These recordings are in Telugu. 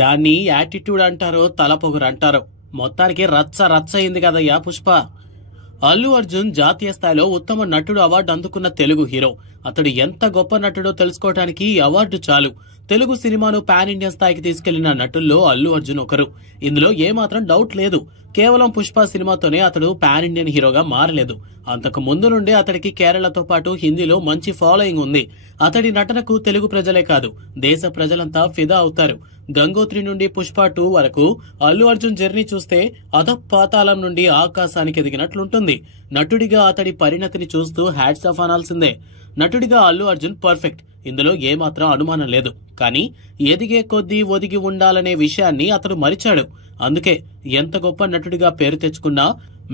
దాన్ని యాటిట్యూడ్ అంటారో తలపొగరు అంటారో మొత్తానికి రచ్చ రచ్చ అయింది కదయ్యా పుష్ప. అల్లు అర్జున్ జాతీయ స్థాయిలో ఉత్తమ నటుడు అవార్డు అందుకున్న తెలుగు హీరో. అతడు ఎంత గొప్ప నటుడో తెలుసుకోవడానికి ఈ అవార్డు చాలు. తెలుగు సినిమాను పాన్ ఇండియా స్థాయికి తీసుకెళ్లిన నటుల్లో అల్లు అర్జున్ ఒకరు. ఇందులో ఏమాత్రం డౌట్ లేదు. కేవలం పుష్ప సినిమాతోనే అతడు పాన్ ఇండియన్ హీరోగా మారలేదు. అంతకు ముందు నుండే అతడికి కేరళతో పాటు హిందీలో మంచి ఫాలోయింగ్ ఉంది. అతడి నటనకు తెలుగు ప్రజలే కాదు, దేశ ప్రజలంతా ఫిదా అవుతారు. గంగోత్రి నుండి పుష్ప 2 వరకు అల్లు అర్జున్ జర్నీ చూస్తే అధపాతాళం నుండి ఆకాశానికి ఎదిగినట్లుంటుంది. నటుడిగా అతడి పరిణతిని చూస్తూ హ్యాట్స్ ఆఫ్ అనాల్సిందే. నటుడిగా అల్లు అర్జున్ పర్ఫెక్ట్, ఇందులో ఏమాత్రం అనుమానం లేదు. కానీ ఎదిగే కొద్దీ ఒదిగి ఉండాలనే విషయాన్ని అతడు మరిచాడు. అందుకే ఎంత గొప్ప నటుడిగా పేరు తెచ్చుకున్నా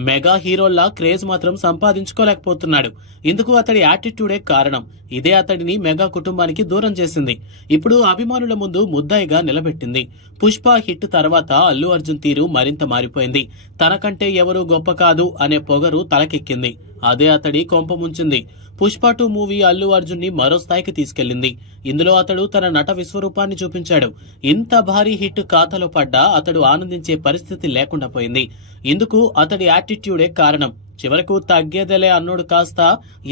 మెగా హీరోల్లా క్రేజ్ మాత్రం సంపాదించుకోలేకపోతున్నాడు. ఇందుకు అతడి యాటిట్యూడే కారణం. ఇదే అతడిని మెగా కుటుంబానికి దూరం చేసింది. ఇప్పుడు అభిమానుల ముందు ముద్దాయిగా నిలబెట్టింది. పుష్ప హిట్ తర్వాత అల్లు అర్జున్ తీరు మరింత మారిపోయింది. తనకంటే ఎవరూ గొప్ప కాదు అనే పొగరు తలకెక్కింది. అదే అతడి కొంప ముంచింది. పుష్ప 2 మూవీ అల్లు అర్జున్ ని మరో స్థాయికి తీసుకెళ్లింది. ఇందులో అతడు తన నట విశ్వరూపాన్ని చూపించాడు. ఇంత భారీ హిట్ ఖాతాలో పడ్డా అతడు ఆనందించే పరిస్థితి లేకుండా పోయింది. ఇందుకు అతడి యాటిట్యూడే కారణం. చివరకు తగ్గేదేలే అన్నోడు కాస్త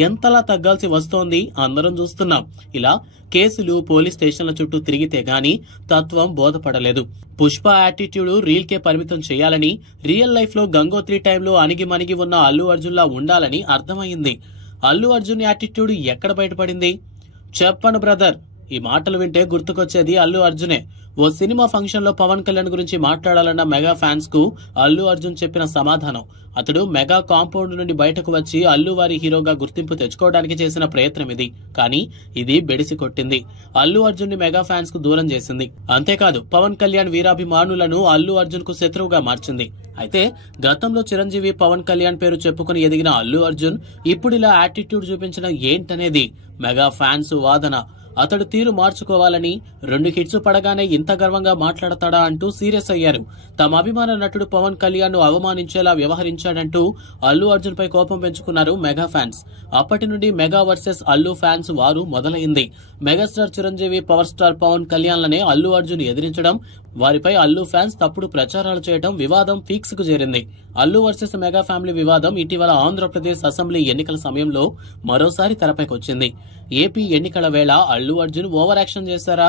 ఎంతలా తగ్గాల్సి వస్తోంది అందరం చూస్తున్నాం. ఇలా కేసులు పోలీస్ స్టేషన్ల చుట్టూ తిరిగితే గాని తత్వం బోధపడలేదు. పుష్ప యాటిట్యూడ్ రీల్ కే పరిమితం చేయాలని, రియల్ లైఫ్ లో గంగోత్రి టైంలో అణిగి ఉన్న అల్లు అర్జున్ లా ఉండాలని అర్థమైంది. అల్లు అర్జున్ యాటిట్యూడ్ ఎక్కడ బయటపడింది? చెప్పను బ్రదర్. ఈ మాటలు వింటే గుర్తుకొచ్చేది అల్లు అర్జునే. ఓ సినిమా ఫంక్షన్ లో పవన్ కళ్యాణ్ గురించి మాట్లాడాలన్న మెగా ఫ్యాన్స్ కు అల్లు అర్జున్ చెప్పిన సమాధానం. అతడు మెగా కాంపౌండ్ నుండి బయటకు వచ్చి అల్లు వారి హీరోగా గుర్తింపు తెచ్చుకోవడానికి చేసిన ప్రయత్నం ఇది. కానీ ఇది బెడిసి కొట్టింది. అల్లు అర్జున్ ని మెగా ఫ్యాన్స్ కు దూరం చేసింది. అంతేకాదు పవన్ కళ్యాణ్ వీరాభిమానులను అల్లు అర్జున్ కు శత్రువుగా మార్చింది. అయితే గతంలో చిరంజీవి పవన్ కళ్యాణ్ పేరు చెప్పుకుని ఎదిగిన అల్లు అర్జున్ ఇప్పుడిలా యాటిట్యూడ్ చూపించడం ఏంటనేది మెగా ఫ్యాన్స్ వాదన. అతడు తీరు మార్చుకోవాలని, 2 హిట్స్ పడగానే ఇంత గర్వంగా మాట్లాడతాడా అంటూ సీరియస్ అయ్యారు. తమ అభిమాన నటుడు పవన్ కళ్యాణ్ ను అవమానించేలా వ్యవహరించాడంటూ అల్లు అర్జున్ పై కోపం పెంచుకున్నారు మెగా ఫ్యాన్స్. అప్పటి నుండి మెగా వర్సెస్ అల్లు ఫ్యాన్స్ వారు మొదలైంది. Megastar Chiranjeevi, power star Pawan Kalyan లనే అల్లు అర్జున్ ఎదిరించడం, వారిపై అల్లు ఫ్యాన్స్ తప్పుడు ప్రచారాలు చేయడం వివాదం పీక్స్ కు చేరింది. అల్లు వర్సెస్ మెగా ఫ్యామిలీ వివాదం ఇటీవల ఆంధ్రప్రదేశ్ అసెంబ్లీ ఎన్నికల సమయంలో మరోసారి తెరపైకొచ్చింది. ఏపీ ఎన్నికల వేళ అల్లు అర్జున్ ఓవర్ యాక్షన్ చేశారా?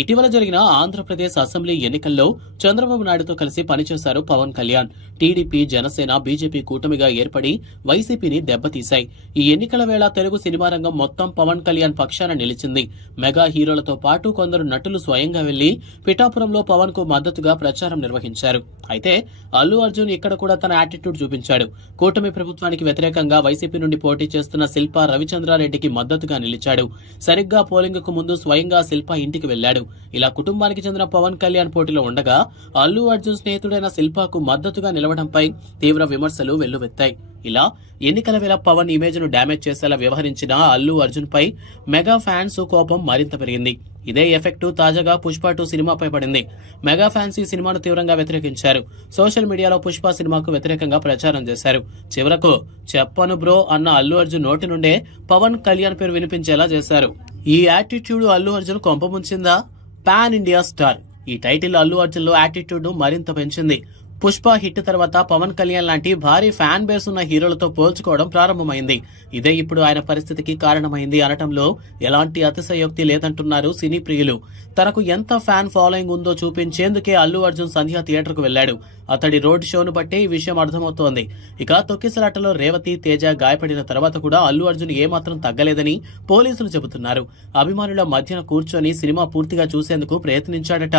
ఇటీవల జరిగిన ఆంధ్రప్రదేశ్ అసెంబ్లీ ఎన్నికల్లో చంద్రబాబు నాయుడుతో కలిసి పనిచేశారు పవన్ కళ్యాణ్. టీడీపీ, జనసేన, బీజేపీ కూటమిగా ఏర్పడి వైసీపీని దెబ్బతీశాయి. ఈ ఎన్నికల వేళ తెలుగు సినిమా రంగం మొత్తం పవన్ కళ్యాణ్ పక్షాన నిలిచింది. మెగా హీరోలతో పాటు కొందరు నటులు స్వయంగా వెళ్లి పిఠాపురంలో పవన్ కు మద్దతుగా ప్రచారం నిర్వహించారు. అయితే అల్లు అర్జున్ ఇక్కడ కూడా తన యాటిట్యూడ్ చూపించాడు. కూటమి ప్రభుత్వానికి వ్యతిరేకంగా వైసీపీ నుండి పోటీ చేస్తున్న శిల్పా రవిచంద్రారెడ్డికి మద్దతుగా నిలిచాడు. సరిగ్గా పోలింగ్ కు ముందు స్వయంగా శిల్పా ఇంటికి వెళ్లాడు. ఇలా కుటుంబానికి చెందిన పవన్ కళ్యాణ్ పోటీలో ఉండగా అల్లు అర్జున్ స్నేహితుడైన శిల్పాకు మద్దతుగా నిలవడంపై తీవ్ర విమర్శలు వెల్లువెత్తాయి. ఇలా ఎన్నికల వేళ పవన్ ఇమేజ్ ను డ్యామేజ్ చేసేలా వ్యవహరించిన అల్లు అర్జున్ పై మెగా ఫ్యాన్స్ కోపం మరింత పెరిగింది. ఇదే ఎఫెక్ట్ తాజాగా పుష్ప 2 సినిమాపై పడింది. మెగా ఫ్యాన్స్ ఈ సినిమాను తీవ్రంగా వ్యతిరేకించారు. సోషల్ మీడియాలో పుష్ప సినిమాకు వ్యతిరేకంగా ప్రచారం చేశారు. చివరకు చెప్పను బ్రో అన్న అల్లు అర్జున్ నోటి నుండే పవన్ కళ్యాణ్ పేరు వినిపించేలా చేశారు. ఈ యాటిట్యూడ్ అల్లు అర్జున్ కొంప ముంచిందా? పాన్ ఇండియా స్టార్ ఈ టైటిల్ అల్లు అర్జున్ లో యాటిట్యూడ్ ను మరింత పెంచింది. పుష్ప హిట్ తర్వాత పవన్ కళ్యాణ్ లాంటి భారీ ఫ్యాన్ బేస్ ఉన్న హీరోలతో పోల్చుకోవడం ప్రారంభమైంది. ఇదే ఇప్పుడు ఆయన పరిస్థితికి కారణమైంది అనటంలో ఎలాంటి అతిశయోక్తి లేదంటున్నారు సినీ ప్రియులు. తనకు ఎంత ఫ్యాన్ ఫాలోయింగ్ ఉందో చూపించేందుకే అల్లు అర్జున్ సంధ్య థియేటర్ కు వెళ్లాడు. అతడి రోడ్ షోను బట్టే ఈ విషయం అర్థమవుతోంది. ఇక తొక్కిసలాటలో రేవతి, తేజ గాయపడిన తర్వాత కూడా అల్లు అర్జున్ ఏమాత్రం తగ్గలేదని పోలీసులు చెబుతున్నారు. అభిమానుల మధ్యన కూర్చొని సినిమా పూర్తిగా చూసేందుకు ప్రయత్నించాడట.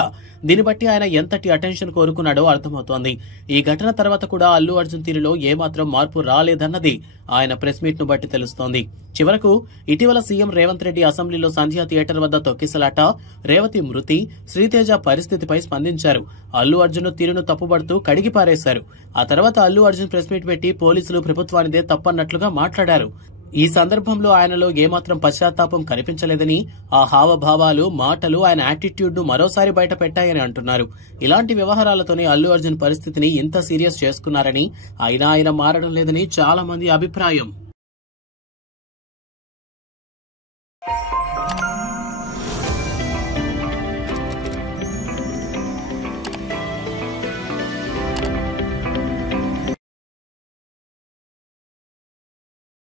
దీన్ని బట్టి ఆయన ఎంతటి అటెన్షన్ కోరుకున్నాడో అర్థమవుతోంది. ఈ ఘటన తర్వాత కూడా అల్లు అర్జున్ తీరులో ఏమాత్రం మార్పు రాలేదన్నది ఆయన ప్రెస్ మీట్ ను బట్టి తెలుస్తోంది. చివరకు ఇటీవల సీఎం రేవంత్ రెడ్డి అసెంబ్లీలో సంధ్య థియేటర్ వద్ద తొక్కిసలాట, రేవతి మృతి, శ్రీతేజ పరిస్థితిపై స్పందించారు. అల్లు అర్జున్ తీరును తప్పుబడుతూ కడిగి పారేశారు. ఆ తర్వాత అల్లు అర్జున్ ప్రెస్ మీట్ పెట్టి పోలీసులు ప్రభుత్వానిదే తప్పన్నట్లుగా మాట్లాడారు. ఈ సందర్భంలో ఆయనలో ఏమాత్రం పశ్చాత్తాపం కనిపించలేదని, ఆ హావభావాలు, మాటలు ఆయన యాటిట్యూడ్ ను మరోసారి బయట పెట్టాయని అంటున్నారు. ఇలాంటి వ్యవహారాలతోనే అల్లు అర్జున్ పరిస్థితిని ఇంత సీరియస్ చేసుకున్నారని, అయినా ఆయన మారడం లేదని చాలా మంది అభిప్రాయం.